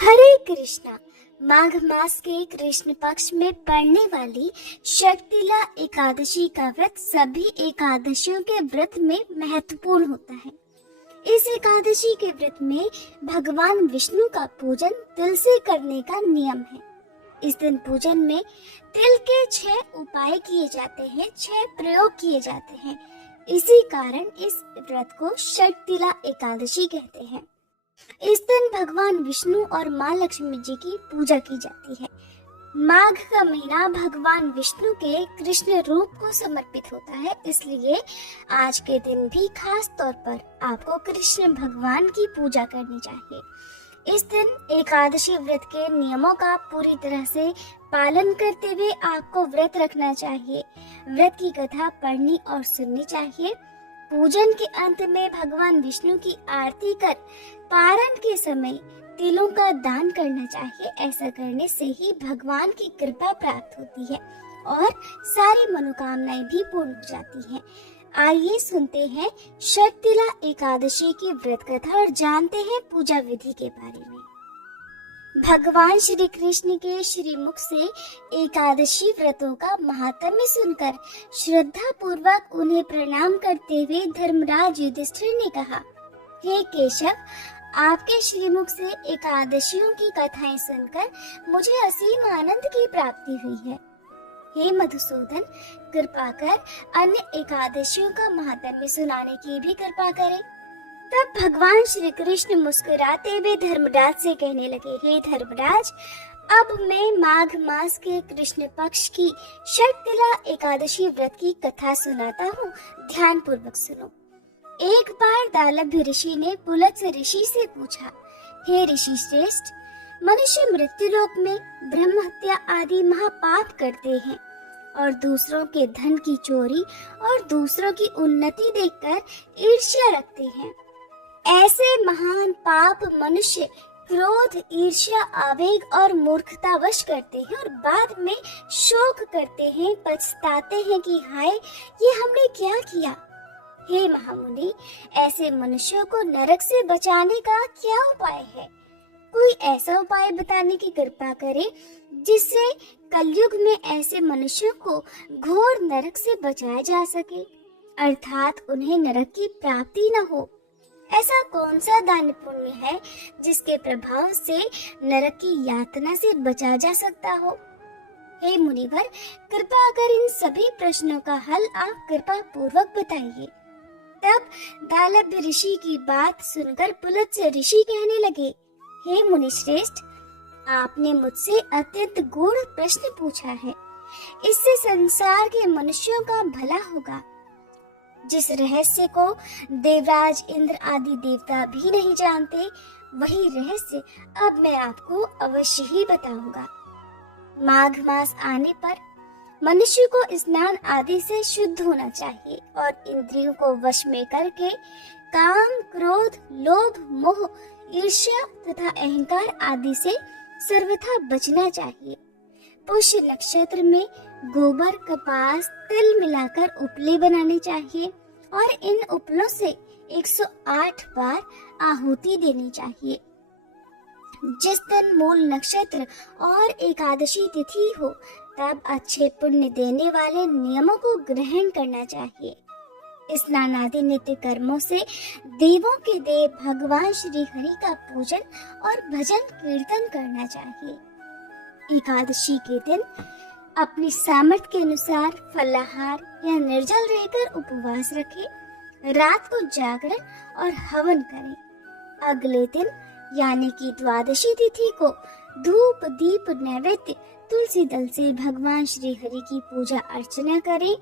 हरे कृष्णा। माघ मास के कृष्ण पक्ष में पड़ने वाली शक्तिला एकादशी का व्रत सभी एकादशियों के व्रत में महत्वपूर्ण होता है। इस एकादशी के व्रत में भगवान विष्णु का पूजन तिल से करने का नियम है। इस दिन पूजन में तिल के 6 उपाय किए जाते हैं, 6 प्रयोग किए जाते हैं। इसी कारण इस व्रत को शक्तिला एकादशी कहते हैं। इस दिन भगवान विष्णु और माँ लक्ष्मी जी की पूजा की जाती है। माघ का महीना भगवान विष्णु के कृष्ण रूप को समर्पित होता है, इसलिए आज के दिन भी खास तौर पर आपको कृष्ण भगवान की पूजा करनी चाहिए। इस दिन एकादशी व्रत के नियमों का पूरी तरह से पालन करते हुए आपको व्रत रखना चाहिए। व्रत की कथा पढ़नी और सुननी चाहिए। पूजन के अंत में भगवान विष्णु की आरती कर पारण के समय तिलों का दान करना चाहिए। ऐसा करने से ही भगवान की कृपा प्राप्त होती है और सारी मनोकामनाएं भी पूर्ण हो जाती हैं। आइए सुनते हैं शक्तिला एकादशी की व्रत कथा और जानते हैं पूजा विधि के बारे में। भगवान श्री कृष्ण के श्रीमुख से एकादशी व्रतों का महात्म्य सुनकर श्रद्धा पूर्वक उन्हें प्रणाम करते हुए धर्मराज युधिष्ठिर ने कहा, हे केशव, आपके श्रीमुख से एकादशियों की कथाएं सुनकर मुझे असीम आनंद की प्राप्ति हुई है। हे मधुसूदन, कृपा कर अन्य एकादशियों का महात्म्य सुनाने की भी कृपा करें। तब भगवान श्री कृष्ण मुस्कुराते हुए धर्मराज से कहने लगे, हे धर्मराज, अब मैं माघ मास के कृष्ण पक्ष की शक्तिला एकादशी व्रत की कथा सुनाता हूँ, ध्यान पूर्वक सुनो। एक बार दालभ्य ऋषि ने पुलत्स ऋषि से पूछा, हे ऋषि श्रेष्ठ, मनुष्य मृत्युलोक में ब्रह्म हत्या आदि महापाप करते हैं और दूसरों के धन की चोरी और दूसरों की उन्नति देखकर ईर्ष्या रखते हैं। ऐसे महान पाप मनुष्य क्रोध, ईर्ष्या, आवेग और मूर्खतावश करते हैं और बाद में शोक करते हैं, पछताते हैं कि हाय, ये हमने क्या किया। हे महामुनि, ऐसे मनुष्यों को नरक से बचाने का क्या उपाय है? कोई ऐसा उपाय बताने की कृपा करे जिससे कलयुग में ऐसे मनुष्यों को घोर नरक से बचाया जा सके, अर्थात उन्हें नरक की प्राप्ति न हो। ऐसा कौन सा दान पुण्य है जिसके प्रभाव से नरक की यातना से बचा जा सकता हो? हे मुनिवर, कृपा कर इन सभी प्रश्नों का हल आप कृपा पूर्वक बताइए। तब दालभ्य ऋषि की बात सुनकर पुलत्स ऋषि कहने लगे, हे मुनि श्रेष्ठ, आपने मुझसे अत्यंत गूढ़ प्रश्न पूछा है। इससे संसार के मनुष्यों का भला होगा। जिस रहस्य को देवराज इंद्र आदि देवता भी नहीं जानते, वही रहस्य अब मैं आपको अवश्य ही बताऊंगा। माघ मास आने पर मनुष्य को स्नान आदि से शुद्ध होना चाहिए और इंद्रियों को वश में करके काम, क्रोध, लोभ, मोह, ईर्ष्या तथा अहंकार आदि से सर्वथा बचना चाहिए। पुष्य नक्षत्र में गोबर, कपास, तिल मिलाकर उपले बनाने चाहिए और इन उपलों से 108 बार आहुति देनी चाहिए। जिस दिन मूल नक्षत्र और एकादशी तिथि हो, तब अच्छे पुण्य देने वाले नियमों को ग्रहण करना चाहिए। स्नान आदि नित्य कर्मों से देवों के देव भगवान श्री हरि का पूजन और भजन कीर्तन करना चाहिए। एकादशी के दिन अपनी सामर्थ्य के अनुसार फलाहार या निर्जल रहकर उपवास रखें, रात को जागरण और हवन करें। अगले दिन यानी कि द्वादशी तिथि को धूप, दीप, नैवेद्य तुलसी दल से भगवान श्री हरि की पूजा अर्चना करें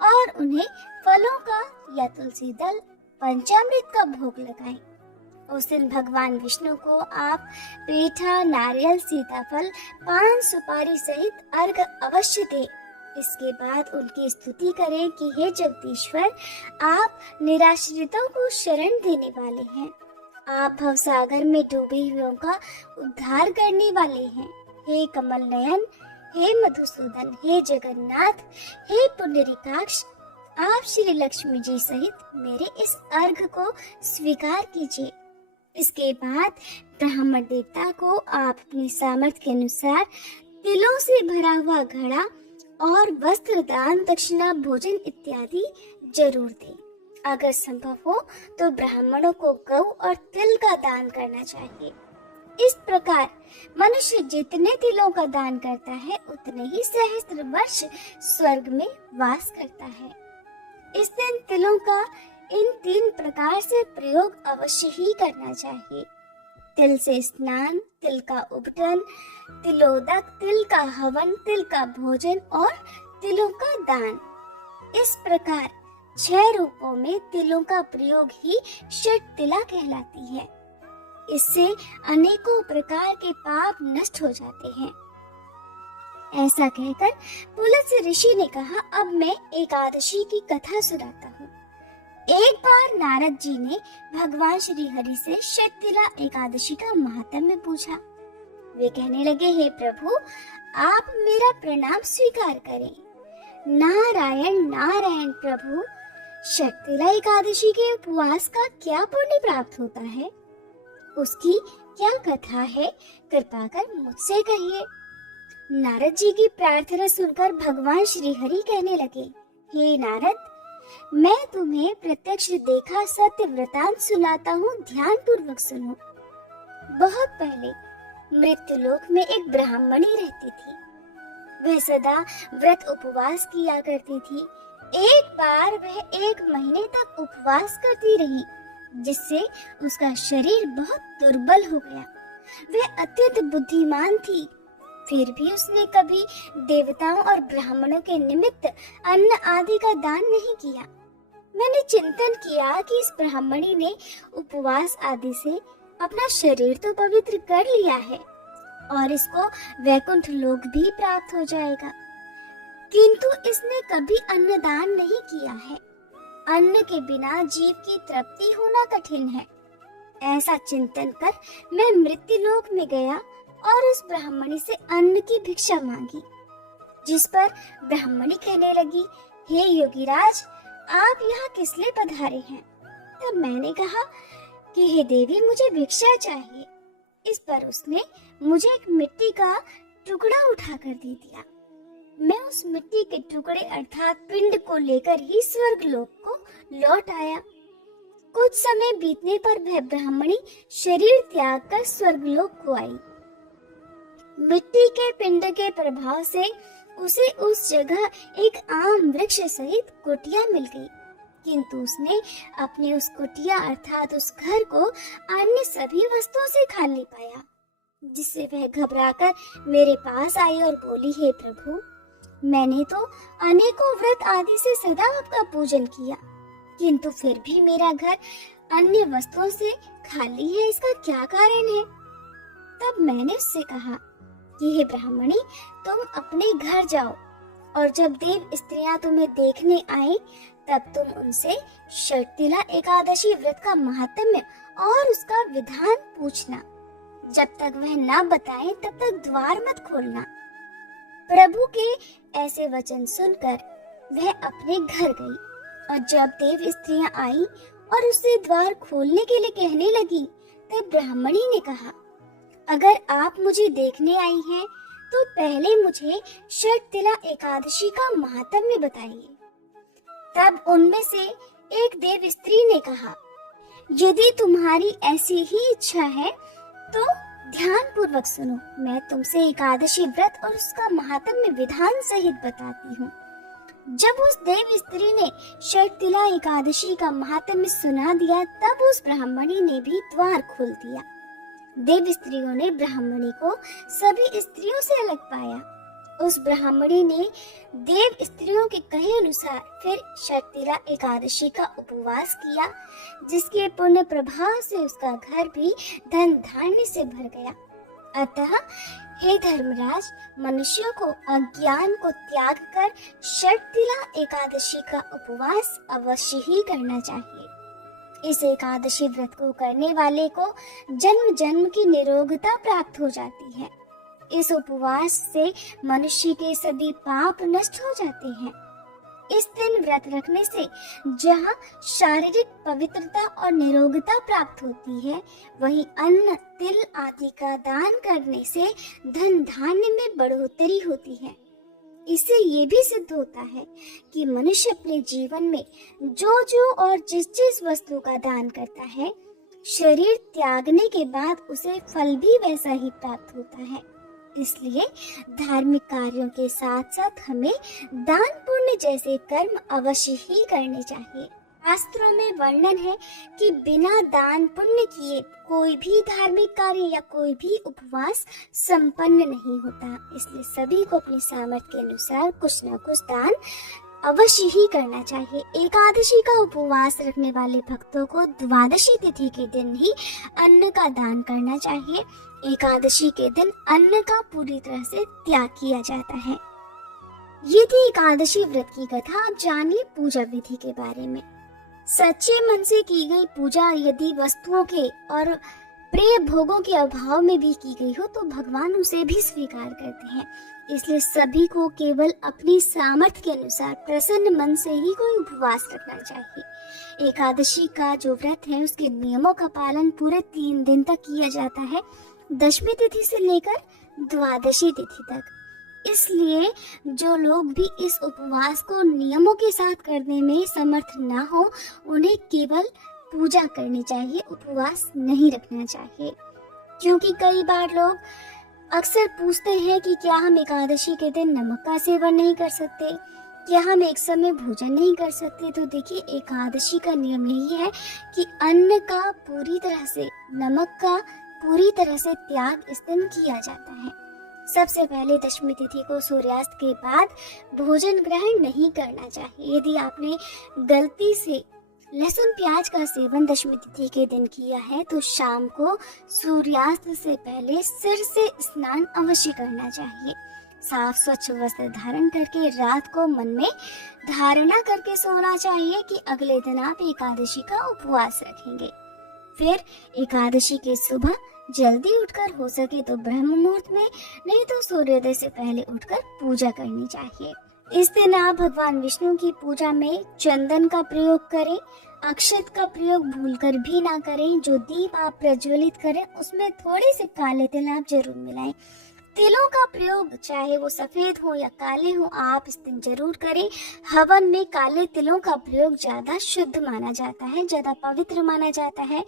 और उन्हें फलों का या तुलसी दल, पंचामृत का भोग लगाएं। उस दिन भगवान विष्णु को आप पेठा, नारियल, सीताफल, पान, सुपारी सहित अर्घ अवश्य दें। इसके बाद उनकी स्तुति करें कि हे जगदीश्वर, आप निराश्रितों को शरण देने वाले हैं। आप भवसागर में डूबे हुओं का उद्धार करने वाले हैं। हे कमल नयन, हे मधुसूदन, हे जगन्नाथ, हे पुंडरीकाक्ष, आप श्री लक्ष्मी जी सहित मेरे इस अर्घ को स्वीकार कीजिए। इसके बाद ब्राह्मण देवता को आप अपनी सामर्थ्य के अनुसार तिलों से भरा हुआ घड़ा और वस्त्र दान, दक्षिणा, भोजन इत्यादि जरूर दें। अगर संभव हो तो ब्राह्मणों को गौ और तिल का दान करना चाहिए। इस प्रकार मनुष्य जितने तिलों का दान करता है उतने ही सहस्त्र वर्ष स्वर्ग में वास करता है। इस दिन तिलों का इन 3 प्रकार से प्रयोग अवश्य ही करना चाहिए। तिल से स्नान, तिल का उपटन, तिलोदक, तिल का हवन, तिल का भोजन और तिलों का दान। इस प्रकार 6 रूपों में तिलों का प्रयोग ही षट तिला कहलाती है। इससे अनेकों प्रकार के पाप नष्ट हो जाते हैं। ऐसा कहकर पुलत्स्य ऋषि ने कहा, अब मैं एकादशी की कथा सुनाता हूँ। एक बार नारद जी ने भगवान श्री हरि से षटतिला एकादशी का महात्म्य पूछा। वे कहने लगे, हे प्रभु, आप मेरा प्रणाम स्वीकार करें। नारायण नारायण प्रभु, षटतिला एकादशी के उपवास का क्या पुण्य प्राप्त होता है? उसकी क्या कथा है? कृपा कर मुझसे कहिए। नारद जी की प्रार्थना सुनकर भगवान श्री हरि कहने लगे, हे नारद, मैं तुम्हें प्रत्यक्ष देखा सत्य वृतांत सुनाता हूँ, ध्यान पूर्वक सुनो। बहुत पहले मृत्युलोक में एक ब्राह्मणी रहती थी। वह सदा व्रत उपवास किया करती थी। एक बार वह 1 महीने तक उपवास करती रही, जिससे उसका शरीर बहुत दुर्बल हो गया। वह अत्यंत बुद्धिमान थी, फिर भी उसने कभी देवताओं और ब्राह्मणों के निमित्त अन्न आदि का दान नहीं किया। मैंने चिंतन किया कि इस ब्राह्मणी ने उपवास आदि से अपना शरीर तो पवित्र कर लिया है और इसको वैकुंठ लोक भी प्राप्त हो जाएगा, किंतु इसने कभी अन्न दान नहीं किया है। अन्न के बिना जीव की तृप्ति होना कठिन है। ऐसा चिंतन कर मैं मृत्युलोक में गया और उस ब्राह्मणी से अन्न की भिक्षा मांगी, जिस पर ब्राह्मणी कहने लगी, हे योगीराज, आप यहाँ किस लिए पधारे हैं? तब मैंने कहा कि हे देवी, मुझे भिक्षा चाहिए। इस पर उसने मुझे एक मिट्टी का टुकड़ा उठाकर दे दिया। मैं उस मिट्टी के टुकड़े अर्थात पिंड को लेकर ही स्वर्ग लोक को लौट आया। कुछ समय बीतने पर वह ब्राह्मणी शरीर त्याग कर स्वर्ग लोक को आई। मिट्टी के पिंड के प्रभाव से उसे उस जगह एक आम वृक्ष सहित कुटिया मिल गई, किंतु उसने अपनी उस कुटिया अर्थात उस घर को अन्य सभी वस्तुओं से खाली पाया, जिससे वह घबराकर मेरे पास आई और बोली, हे प्रभु, मैंने तो अनेकों व्रत आदि से सदा आपका पूजन किया, किंतु फिर भी मेरा घर अन्य वस्तुओं से खाली है, इसका क्या कारण है? तब मैंने उससे कहा कि हे ब्राह्मणी, तुम अपने घर जाओ और जब देव स्त्रियां तुम्हें देखने आए तब तुम उनसे षटतिला एकादशी व्रत का महात्म्य और उसका विधान पूछना। जब तक वह न बताएं तब तक द्वार मत खोलना। प्रभु के ऐसे वचन सुनकर वह अपने घर गई और जब देव स्त्रियां आई और उससे द्वार खोलने के लिए कहने लगी, तब ब्राह्मणी ने कहा, अगर आप मुझे देखने आई हैं तो पहले मुझे षटतिला एकादशी का महात्म्य बताइए। तब उनमें से एक देव स्त्री ने कहा, यदि तुम्हारी ऐसी ही इच्छा है तो ध्यान पूर्वक सुनो, मैं तुमसे एकादशी व्रत और उसका महात्म्य विधान सहित बताती हूँ। जब उस देव स्त्री ने षटतिला एकादशी का महात्म्य सुना दिया तब उस ब्राह्मणी ने भी द्वार खोल दिया। देव स्त्रियों ने ब्राह्मणी को सभी स्त्रियों से अलग पाया। उस ब्राह्मणी ने देव स्त्रियों के कहे अनुसार फिर षटतिला एकादशी का उपवास किया, जिसके पुण्य प्रभाव से उसका घर भी धन धान्य से भर गया। अतः हे धर्मराज, मनुष्यों को अज्ञान को त्याग कर षटतिला एकादशी का उपवास अवश्य ही करना चाहिए। इस एकादशी व्रत को करने वाले को जन्म जन्म की निरोगता प्राप्त हो जाती है। इस उपवास से मनुष्य के सभी पाप नष्ट हो जाते हैं। इस दिन व्रत रखने से जहाँ शारीरिक पवित्रता और निरोगता प्राप्त होती है, वहीं अन्न, तिल आदि का दान करने से धन धान्य में बढ़ोतरी होती है। इससे ये भी सिद्ध होता है कि मनुष्य अपने जीवन में जो जो और जिस वस्तु का दान करता है, शरीर त्यागने के बाद उसे फल भी वैसा ही प्राप्त होता है। इसलिए धार्मिक कार्यों के साथ साथ हमें दान पुण्य जैसे कर्म अवश्य ही करने चाहिए। शास्त्रों में वर्णन है कि बिना दान पुण्य किए कोई भी धार्मिक कार्य या कोई भी उपवास संपन्न नहीं होता। इसलिए सभी को अपनी सामर्थ्य के अनुसार कुछ न कुछ दान अवश्य ही करना चाहिए। एकादशी का उपवास रखने वाले भक्तों को द्वादशी तिथि के दिन ही अन्न का दान करना चाहिए। एकादशी के दिन अन्न का पूरी तरह से त्याग किया जाता है। ये थी एकादशी व्रत की कथा। अब जानिए पूजा विधि के बारे में। सच्चे मन से की गई पूजा यदि वस्तुओं के और प्रिय भोगों के अभाव में भी की गई हो तो भगवान उसे भी स्वीकार करते हैं। इसलिए सभी को केवल अपनी सामर्थ्य के अनुसार प्रसन्न मन से ही कोई उपवास रखना चाहिए। एकादशी का जो व्रत है उसके नियमों का पालन पूरे 3 दिन तक किया जाता है, दशमी तिथि से लेकर द्वादशी तिथि तक। इसलिए जो लोग भी इस उपवास को नियमों के साथ करने में समर्थ ना हो, उन्हें केवल पूजा करनी चाहिए, उपवास नहीं रखना चाहिए। क्योंकि कई बार लोग अक्सर पूछते हैं कि क्या हम एकादशी के दिन नमक का सेवन नहीं कर सकते, क्या हम एक समय भोजन नहीं कर सकते। तो देखिए, एकादशी का नियम यही है कि अन्न का पूरी तरह से, नमक का पूरी तरह से त्याग इस दिन किया जाता है। सबसे पहले दशमी तिथि को सूर्यास्त के बाद भोजन ग्रहण नहीं करना चाहिए। यदि आपने गलती से लहसुन प्याज का सेवन दशमी तिथि के दिन किया है तो शाम को सूर्यास्त से पहले सिर से स्नान अवश्य करना चाहिए। साफ स्वच्छ वस्त्र धारण करके रात को मन में धारणा करके सोना चाहिए कि अगले दिन आप एकादशी का उपवास रखेंगे। फिर एकादशी के सुबह जल्दी उठकर, हो सके तो ब्रह्म मुहूर्त में, नहीं तो सूर्योदय से पहले उठकर पूजा करनी चाहिए। इस दिन आप भगवान विष्णु की पूजा में चंदन का प्रयोग करें। अक्षत का प्रयोग भूलकर भी ना करें। जो दीप आप प्रज्वलित करें उसमें थोड़े से काले तिल आप जरूर मिलाएं। तिलों का प्रयोग चाहे वो सफेद हो या काले हो, आप इस दिन जरूर करें। हवन में काले तिलों का प्रयोग ज्यादा शुद्ध माना जाता है, ज्यादा पवित्र माना जाता है।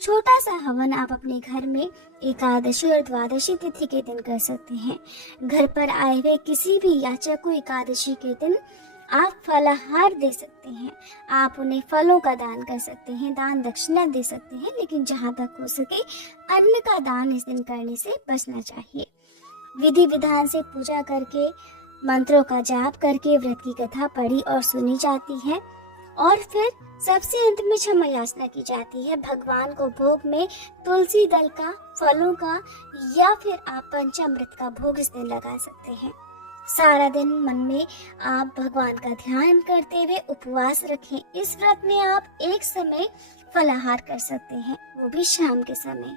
छोटा सा हवन आप अपने घर में एकादशी और द्वादशी तिथि के दिन कर सकते हैं। घर पर आए हुए किसी भी याचक को एकादशी के दिन आप फलाहार दे सकते हैं। आप उन्हें फलों का दान कर सकते हैं, दान दक्षिणा दे सकते हैं, लेकिन जहाँ तक हो सके अन्न का दान इस दिन करने से बचना चाहिए। विधि विधान से पूजा करके, मंत्रों का जाप करके व्रत की कथा पढ़ी और सुनी जाती है और फिर सबसे अंत में क्षमा याचना की जाती है। भगवान को भोग में तुलसी दल का, फलों का या फिर आप पंचामृत का भोग इस दिन लगा सकते हैं। सारा दिन मन में आप भगवान का ध्यान करते हुए उपवास रखें। इस व्रत में आप एक समय फलाहार कर सकते हैं, वो भी शाम के समय।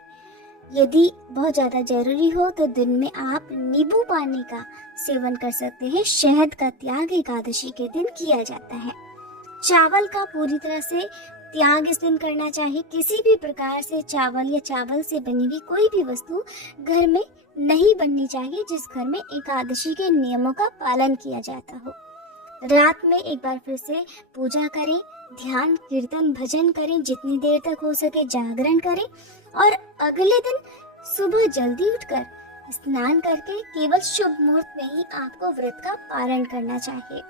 यदि बहुत ज्यादा जरूरी हो तो दिन में आप नींबू पानी का सेवन कर सकते हैं। शहद का त्याग एकादशी के दिन किया जाता है। चावल का पूरी तरह से त्याग इस दिन करना चाहिए। किसी भी प्रकार से चावल या चावल से बनी हुई कोई भी वस्तु घर में नहीं बननी चाहिए जिस घर में एकादशी के नियमों का पालन किया जाता हो। रात में एक बार फिर से पूजा करें, ध्यान, कीर्तन, भजन करें, जितनी देर तक हो सके जागरण करें और अगले दिन सुबह जल्दी उठकर स्नान करके केवल शुभ मुहूर्त में ही आपको व्रत का पारण करना चाहिए।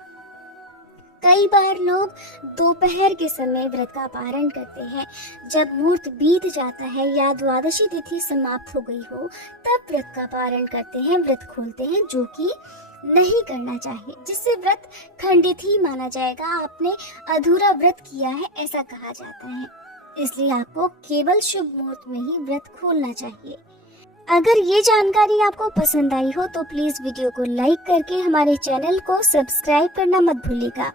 कई बार लोग दोपहर के समय व्रत का पारण करते हैं। जब मुहूर्त बीत जाता है या द्वादशी तिथि समाप्त हो गई हो तब व्रत का पारण करते हैं, व्रत खोलते हैं, जो कि नहीं करना चाहिए, जिससे व्रत खंडित ही माना जाएगा। आपने अधूरा व्रत किया है ऐसा कहा जाता है। इसलिए आपको केवल शुभ मुहूर्त में ही व्रत खोलना चाहिए। अगर ये जानकारी आपको पसंद आई हो तो प्लीज वीडियो को लाइक करके हमारे चैनल को सब्सक्राइब करना मत भूलिएगा